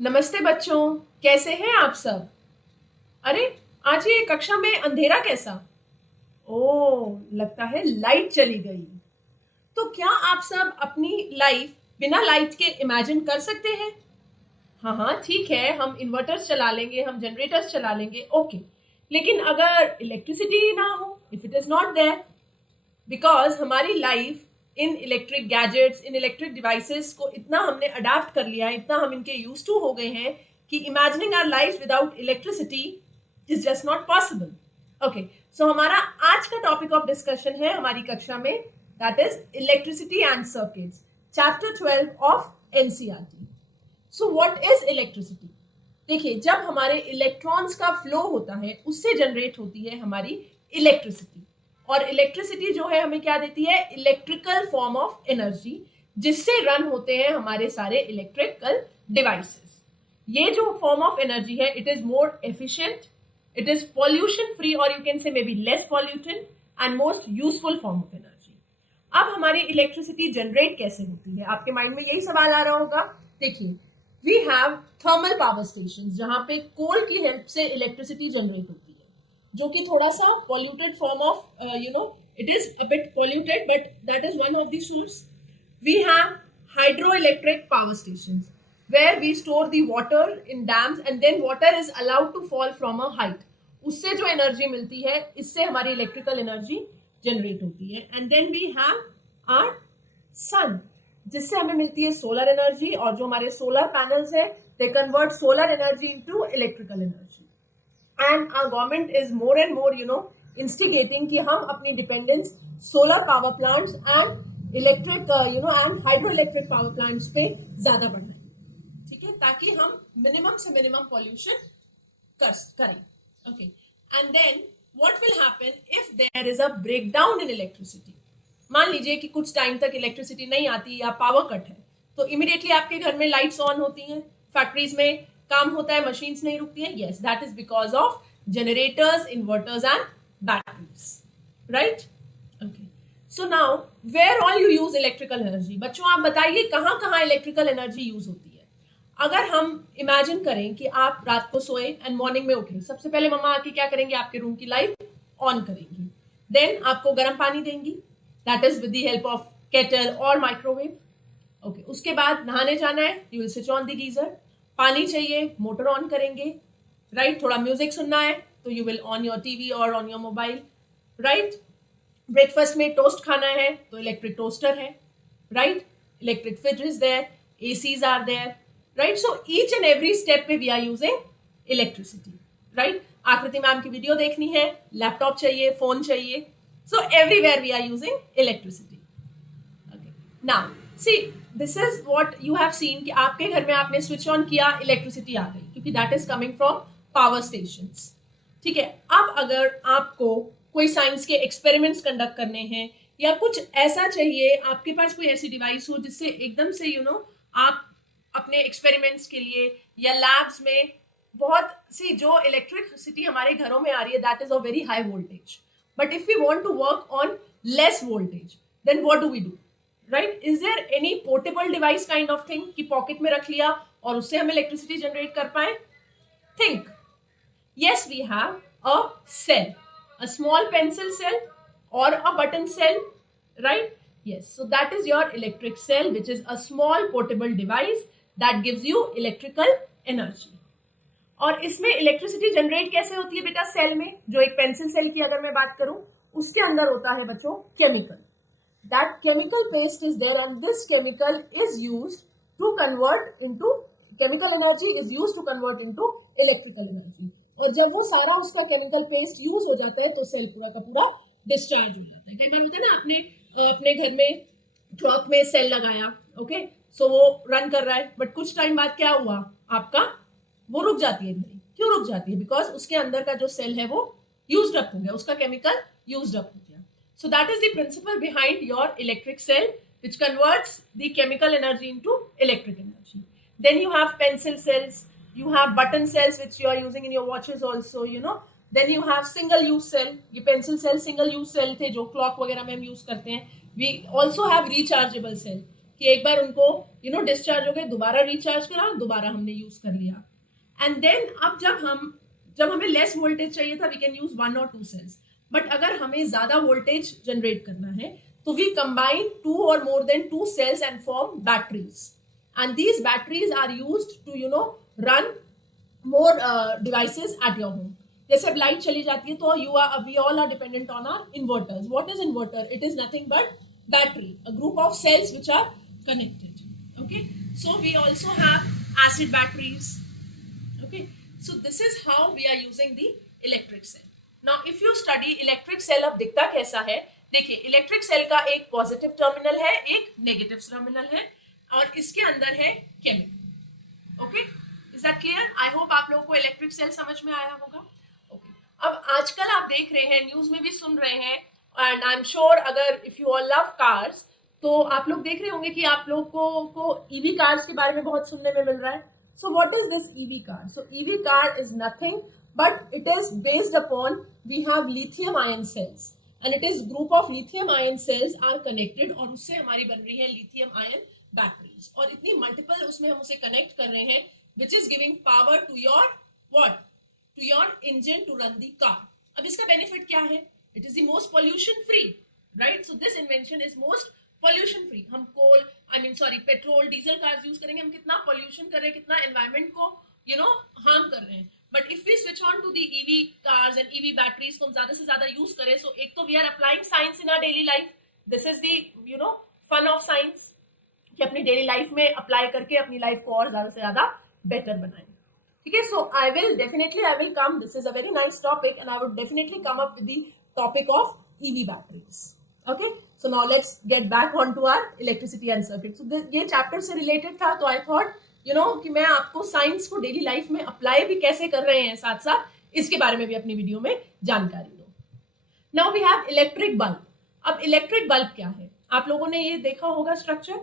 नमस्ते बच्चों, कैसे हैं आप सब? अरे, आज ये कक्षा में अंधेरा कैसा? ओह, लगता है लाइट चली गई। तो क्या आप सब अपनी लाइफ बिना लाइट के इमेजिन कर सकते हैं? हाँ हाँ, ठीक है, हम इन्वर्टर्स चला लेंगे, हम जनरेटर्स चला लेंगे, ओके। लेकिन अगर इलेक्ट्रिसिटी ना हो, if it is not there, because हमारी लाइफ इन इलेक्ट्रिक गैजेट्स, इन इलेक्ट्रिक डिवाइसेस को इतना हमने अडाप्ट कर लिया है, इतना हम इनके यूज टू हो गए हैं कि imagining our life without electricity is just not possible. Okay, so हमारा आज का टॉपिक ऑफ डिस्कशन है हमारी कक्षा में, that is electricity and circuits, chapter 12 of NCERT. So what is electricity? देखिए, जब हमारे इलेक्ट्रॉन्स का फ्लो होता है उससे जनरेट होती है हमारी इलेक्ट्रिसिटी। और इलेक्ट्रिसिटी जो है हमें क्या देती है? इलेक्ट्रिकल फॉर्म ऑफ एनर्जी, जिससे रन होते हैं हमारे सारे इलेक्ट्रिकल डिवाइसेस। ये जो फॉर्म ऑफ एनर्जी है, it is more efficient, it is pollution free, और you can say maybe less pollutant and most useful form of energy. अब हमारी इलेक्ट्रिसिटी जनरेट कैसे होती है? आपके माइंड में यही सवाल आ रहा होगा। देखिए, we have thermal power station, जहां पे कोल की हेल्प से इलेक्ट्रिसिटी जनरेट होती है, जो कि थोड़ा सा polluted form of it is a bit polluted, but that is one of the source. We have hydroelectric power station, where we store the water in dams and then water is allowed to fall from a height. उससे जो energy मिलती है, इससे हमारी electrical energy generate होती है। And then we have our sun, जिससे हमें मिलती है सोलर एनर्जी, और जो हमारे सोलर पैनल्स है, they convert solar energy into electrical energy. And our government is more and more instigating कि हम अपनी dependence solar power plants and electric and hydro electric power plants पे ज्यादा बढ़ाएं, ठीक है, ताकि हम मिनिमम से मिनिमम पॉल्यूशन करें। Okay, and then what will happen if there is a breakdown in electricity? मान लीजिए कि कुछ टाइम तक इलेक्ट्रिसिटी नहीं आती या पावर कट है, तो इमीडिएटली आपके घर में लाइट्स ऑन होती हैं, फैक्ट्रीज में काम होता है, मशीन्स नहीं रुकती हैं। Yes, that is because of generators, inverters and batteries, right? Okay, so now where all you use electrical energy? बच्चों, आप बताइए कहाँ कहाँ इलेक्ट्रिकल एनर्जी यूज होती है? अगर हम इमेजिन करें कि आप रात को सोए एंड मॉर्निंग में उठे, सबसे पहले मम्मा आके क्या करेंगे? आपके रूम की लाइट ऑन करेंगी, देन आपको गर्म पानी देंगी, that is with the help of kettle और माइक्रोवेव। ओके, उसके बाद नहाने जाना है, you will switch on the geyser. पानी चाहिए, मोटर ऑन करेंगे, राइट? थोड़ा म्यूजिक सुनना है तो you will on your TV और on your mobile, right? Breakfast में टोस्ट खाना है तो इलेक्ट्रिक टोस्टर है, right? Electric fridge is there, ACs are there, right? So each and every step पे we are using electricity, right? Aakriti ma'am की video देखनी है, लैपटॉप चाहिए, फोन चाहिए, so everywhere we are using electricity. Okay. Now, see, this is what you have seen कि आपके घर में आपने स्विच ऑन किया, इलेक्ट्रिसिटी आ गई, क्योंकि that is coming from power stations, ठीक है? अब अगर आपको कोई साइंस के एक्सपेरिमेंट्स कंडक्ट करने हैं या कुछ ऐसा चाहिए, आपके पास कोई ऐसी डिवाइस हो जिससे एकदम से आप अपने एक्सपेरिमेंट्स के लिए या लैब्स में बहुत सी जो इलेक्ट्रिसिटी हमारे घरों में आ रही है, that is a very high voltage, but if we want to work on less voltage, then what do we do? Right? Is there any portable device kind of thing कि पॉकेट में रख लिया और उससे हम इलेक्ट्रिसिटी जनरेट कर पाए? Think, yes, we have a cell, a small pencil cell or a button cell, right? Yes, so that is your electric cell, which is a small portable device that gives you electrical energy. और इसमें electricity generate कैसे होती है बेटा? Cell में, जो एक pencil cell की अगर मैं बात करूं, उसके अंदर होता है बच्चों chemical. That chemical paste is there and this chemical is used to convert into, chemical energy is used to convert into electrical energy. और जब वो सारा उसका केमिकल पेस्ट यूज हो जाता है तो सेल पूरा का पूरा डिस्चार्ज हो जाता है। कई बार होता है ना, आपने अपने घर में क्लॉक में सेल लगाया, ओके, सो वो रन कर रहा है, बट कुछ टाइम बाद क्या हुआ आपका? वो रुक जाती है घड़ी। क्यों रुक जाती है? बिकॉज उसके अंदर का जो सेल है वो यूज्ड अप हो गया, उसका केमिकल यूज्ड अप हो गया। So that is the principle behind your electric cell, which converts the chemical energy into electric energy. Then you have pencil cells, you have button cells which you are using in your watches also, then you have single use cell. ये pencil cell single use cell थे जो clock वगैरह में हम use करते हैं. We also have rechargeable cell कि एक बार उनको डिस्चार्ज हो गए, दोबारा रिचार्ज करा, दोबारा हमने यूज कर लिया। एंड देन अब जब हमें लेस वोल्टेज चाहिए था, we can use 1 or 2 cells. But अगर हमें ज्यादा वोल्टेज जनरेट करना है तो we combine 2 or more than 2 cells and form batteries, and these batteries are used to run more devices at your home. जैसे अब लाइट चली जाती है तो we all are dependent on our inverters. What is inverter? It is nothing but battery, a group of cells which are connected. Okay, so we also have acid batteries. Okay, so this is how we are using the electric cell. Now if you study electric cell, अब दिखता कैसा है, देखिए electric cell का एक positive terminal है, एक negative terminal है, और इसके अंदर है chemical. Okay, is that clear? I hope आप लोगों को इलेक्ट्रिक सेल समझ में आया होगा। ओके, अब आजकल आप देख रहे हैं, न्यूज में भी सुन रहे हैं, एंड आई एम श्योर अगर if you all love cars तो आप लोग देख रहे होंगे कि आप लोगों को ईवी कार्स के बारे में बहुत सुनने में मिल रहा है। So what is this EV car? So EV car is nothing but it is based upon we have lithium ion cells, and it is group of lithium ion cells are connected, और उससे हमारी बन रही है lithium ion batteries, और इतनी multiple उसमें हम उसे कनेक्ट कर रहे हैं which is giving power to your what, to your engine to run the car. अब इसका बेनिफिट क्या है? It is the most pollution free, right? So this invention is most pollution free. हम पेट्रोल डीजल कार्स यूज करेंगे, हम कितना pollution कर रहे हैं, कितना environment को harm कर रहे हैं। But if we switch on to the EV cars and EV batteries को हम ज्यादा से ज्यादा यूज करें, so एक तो we are applying science in our daily life. This is the fun of science, कि अपनी डेली लाइफ में अप्लाई करके अपनी लाइफ को और ज्यादा से ज्यादा बेटर बनाएं। ठीक है, so I will come, this is a very nice topic and I would definitely come up with the topic of EV batteries. Okay, so now let's get back onto our electricity and circuit. So ये chapter से related था, तो I thought कि मैं आपको science को daily life में apply भी कैसे कर रहे हैं साथ साथ इसके बारे में भी अपनी वीडियो में जानकारी दो। Now we have electric bulb. अब इलेक्ट्रिक बल्ब क्या है? आप लोगों ने ये देखा होगा structure,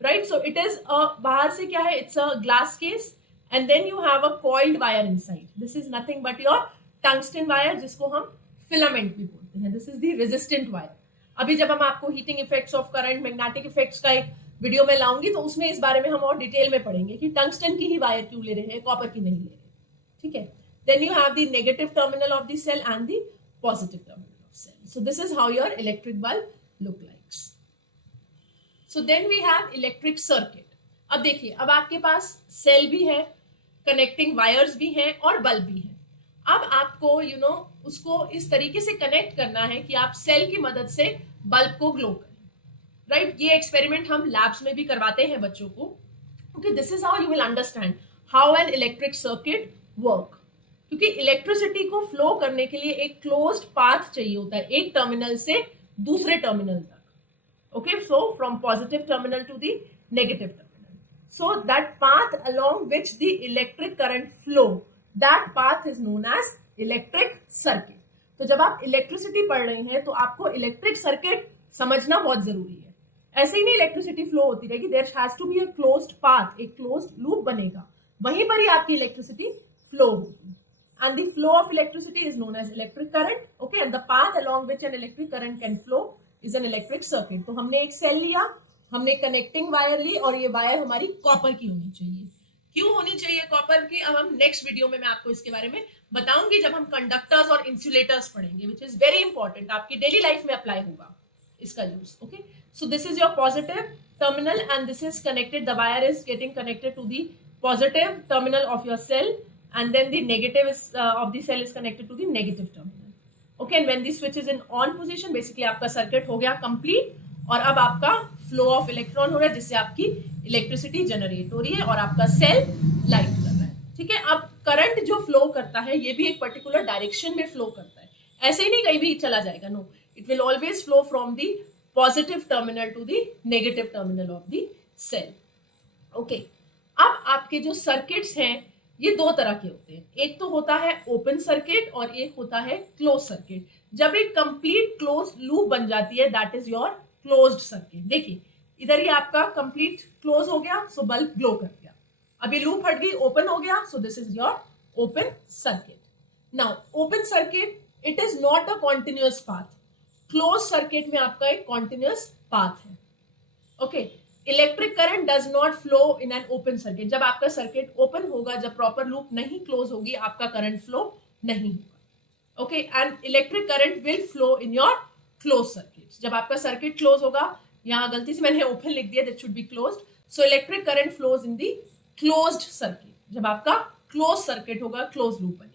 right? So it is बाहर से क्या है, it's a glass case and then you have a coiled wire inside. This is nothing but your tungsten wire, जिसको हम फिलामेंट भी बोलते हैं। This is the resistant wire. अभी जब हम आपको heating effects of current, magnetic effects का एक वीडियो में लाऊंगी तो उसमें इस बारे में हम और डिटेल में पढ़ेंगे कि टंगस्टन की ही वायर क्यों ले रहे हैं, कॉपर की नहीं ले रहे। ठीक है, then you have the negative terminal of the cell and the positive terminal of cell. So this is how your electric bulb look likes. So then we have electric circuit. अब देखिए, अब आपके पास सेल भी है, connecting wires भी हैं और bulb भी है। अब आपको उसको इस तरीके से कनेक्ट करना है कि आप सेल की मदद से बल्ब को ग्लो करें, राइट? ये एक्सपेरिमेंट हम लैब्स में भी करवाते हैं बच्चों को। Okay, this is how you will understand how an electric circuit work. क्योंकि इलेक्ट्रिसिटी को फ्लो करने के लिए एक क्लोज्ड पाथ चाहिए होता है, एक टर्मिनल से दूसरे टर्मिनल तक। Okay, so from positive terminal to the negative terminal, so that path along which the electric current flow, that path is known as electric circuit. तो जब आप इलेक्ट्रिसिटी पढ़ रहे हैं तो आपको इलेक्ट्रिक सर्किट समझना बहुत जरूरी है। ऐसे ही नहीं इलेक्ट्रिसिटी फ्लो होती रहेगी, there has to be a closed path, एक क्लोज्ड लूप बनेगा, वहीं पर ही आपकी इलेक्ट्रिसिटी फ्लो होगी। And the flow of electricity is known as electric current. Okay, and the path along which an electric current can flow is an electric circuit. तो हमने एक सेल लिया, हमने कनेक्टिंग वायर ली, और ये वायर हमारी copper की होनी चाहिए। क्यों होनी चाहिए कॉपर की? अब हम नेक्स्ट वीडियो में मैं आपको इसके बारे में बताऊंगी, जब हम कंडक्टर्स और इंसुलेटर्स पढ़ेंगे, विच इज वेरी इंपॉर्टेंट, आपकी डेली लाइफ में अप्लाई होगा इसका use. Okay, so this is your positive terminal and this is connected, the wire is getting connected to the positive terminal of your cell and then the negative of the cell is connected to the negative terminal. Okay, and when this switch is in on position, basically आपका circuit हो गया complete, और अब आपका flow of electron हो रहा है, जिससे आपकी इलेक्ट्रिसिटी जनरेट हो रही है और आपका सेल लाइट कर रहा है। ठीक है, अब करंट जो फ्लो करता है ये भी एक पर्टिकुलर डायरेक्शन में फ्लो करता है, ऐसे ही नहीं कहीं भी चला जाएगा, no, it will always flow from the positive terminal to the negative terminal of the cell. Okay, अब आपके जो सर्किट्स हैं ये दो तरह के होते हैं, एक तो होता है ओपन सर्किट और एक होता है क्लोज सर्किट। जब एक कंप्लीट क्लोज लूप बन जाती है, that is your closed circuit. देखिए इधर ये आपका कंप्लीट क्लोज हो गया, सो बल्ब ग्लो कर गया। अभी लूप हट गई, ओपन हो गया, सो this is your open circuit. Now open circuit, it is not a continuous path. Close circuit में आपका एक कॉन्टिन्यूअस पाथ है। Okay, electric current does not flow in an open circuit. जब आपका सर्किट ओपन होगा, जब प्रॉपर लूप नहीं close होगी, आपका करंट फ्लो नहीं होगा। Okay, and electric current will flow in your close circuit. जब आपका सर्किट क्लोज होगा, यहाँ गलती से मैंने ओपन लिख दिया, that should be closed. So electric current flows in the closed circuit. जब आपका क्लोज सर्किट होगा, क्लोज लूप बनेगी।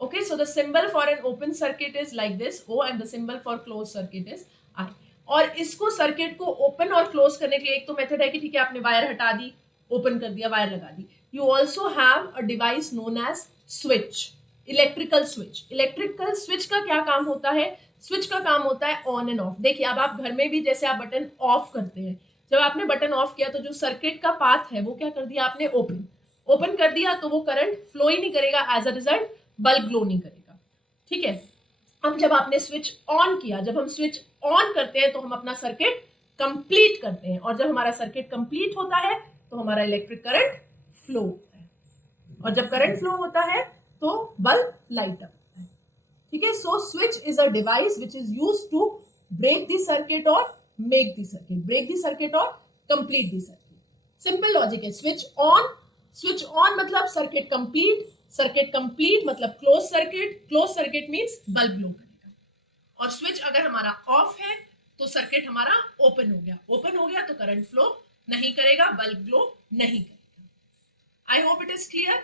Okay, so the symbol for an open circuit is like this, O, and the symbol for closed circuit is I. और इसको circuit को open और close करने के लिए एक तो मेथड है कि ठीक है, आपने वायर हटा दी, ओपन कर दिया, वायर लगा दी। You also have a device known as switch, electrical switch. Electrical switch का क्या काम होता है? स्विच का काम होता है ऑन एंड ऑफ। देखिए, अब आप घर में भी जैसे आप बटन ऑफ करते हैं, जब आपने बटन ऑफ किया तो जो सर्किट का पाथ है वो क्या कर दिया आपने? ओपन कर दिया, तो वो करंट फ्लो ही नहीं करेगा, as a result bulb glow नहीं करेगा। ठीक है, अब जब आपने स्विच ऑन किया, जब हम स्विच ऑन करते हैं तो हम अपना सर्किट कंप्लीट करते हैं, और जब हमारा सर्किट कंप्लीट होता है तो हमारा इलेक्ट्रिक करंट फ्लो होता है, और जब करंट फ्लो होता है तो बल्ब लाइट अप होता है। ठीक है, so switch is a device which is use to break the circuit और make the circuit, break the circuit और complete the circuit. Simple logic है। स्विच ऑन मतलब सर्किट कंप्लीट मतलब close circuit means bulb glow करेगा। और switch अगर हमारा of है तो सर्किट हमारा ओपन हो गया तो करंट फ्लो नहीं करेगा, बल्ब ग्लो नहीं करेगा। I hope it is clear.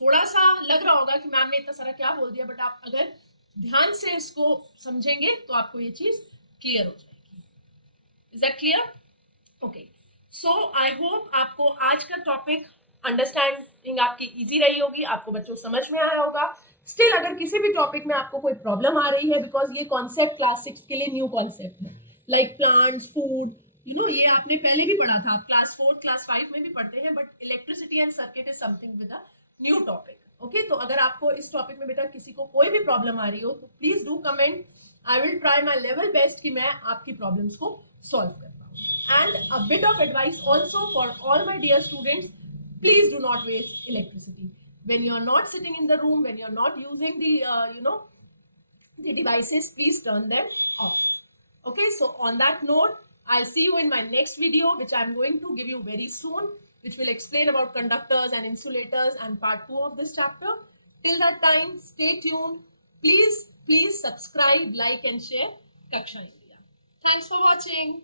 थोड़ा सा लग रहा होगा कि मैम ने इतना सारा क्या बोल दिया, बट आप अगर ध्यान से इसको समझेंगे तो आपको ये चीज क्लियर हो जाएगी। Is that clear? Okay, so I hope आपको आज का टॉपिक अंडरस्टैंडिंग आपकी इजी रही होगी, आपको बच्चों समझ में आया होगा। स्टिल अगर किसी भी टॉपिक में आपको कोई प्रॉब्लम आ रही है, बिकॉज ये कॉन्सेप्ट क्लास 6 के लिए न्यू कॉन्सेप्ट है, लाइक प्लांट्स, फूड, ये आपने पहले भी पढ़ा था, आप क्लास 4 क्लास 5 में भी पढ़ते हैं, but electricity and circuit is something with a new topic. Okay, तो अगर आपको इस टॉपिक में बेटा किसी को कोई भी प्रॉब्लम आ रही हो तो please do comment. I will try my level best कि मैं आपकी प्रॉब्लम्स को सॉल्व कर पाऊँ। And a bit of advice also for all my dear students, please do not waste electricity. When you are not sitting in the room, when you are not using the devices, please turn them off. Okay, so on that note, I'll see you in my next video, which I'm going to give you very soon, which will explain about conductors and insulators and part 2 of this chapter. Till that time, stay tuned. Please subscribe, like and share Kaksha India. Thanks for watching.